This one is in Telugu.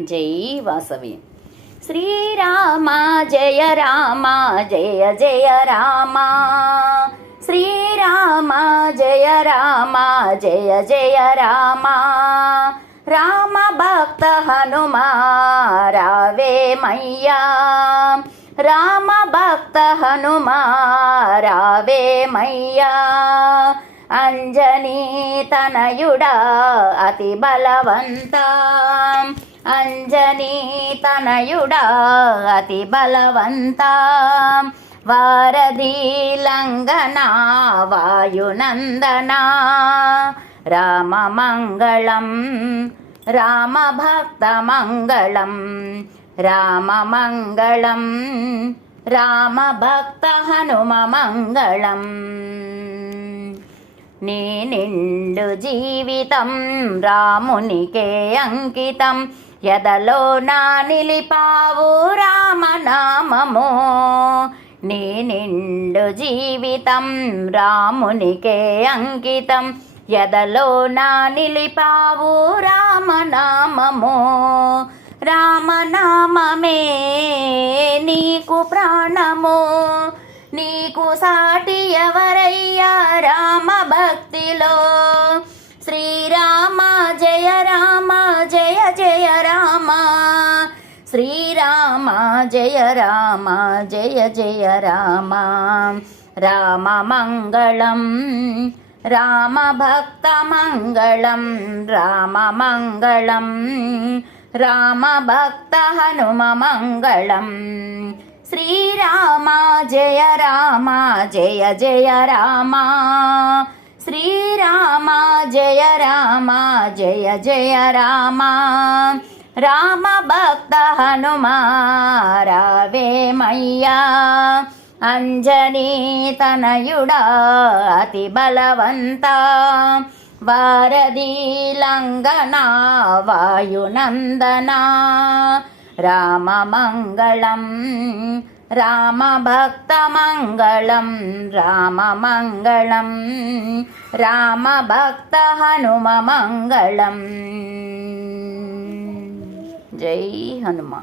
జై వాసవి. శ్రీరామ జయ రామ జయ జయ రామ, శ్రీరామ జయ రామ జయ జయ రామ, రామ భక్త హనుమా రావేమయ్యా, రామ భక్త హనుమా రావేమయ్యా, అంజనీ తనయుడా అతి బలవంత, అంజనీ తనయుడా అతి బలవంత, వారధి లంఘన వాయునందన, రామ మంగళం రామ భక్త మంగళం, రామ మంగళం రామ భక్త హనుమ మంగళం. నీ నిండు జీవితం రామునికే అంకితం, ఎదలో నా నిలిపావు రామనామము, నీ నిండు జీవితం రామునికే అంకితం, ఎదలో నా నిలిపావు రామనామము, రామనామమే నీకు ప్రాణము, నీకు సాటి ఎవరయ్యా రామ భక్తిలో, శ్రీరామ జయ రామ జయ జయ రామ, శ్రీరామ జయ రామ జయ జయ రామ, రామ మంగళం రామ భక్త మంగళం, రామ మంగళం రామ భక్త హనుమ మంగళం, శ్రీరామ జయ రామ జయ జయ రామ, శ్రీరామ జయ రామ జయ జయ రామ, రామ భక్త హనుమా రావేమయ్యా, అంజనీ తనయుడా అతి బలవంత, వారధి లంఘన వాయునందన, రామ మంగళం రామ భక్త మంగళం, రామ మంగళం రామ భక్త హనుమ మంగళం. జై హనుమ.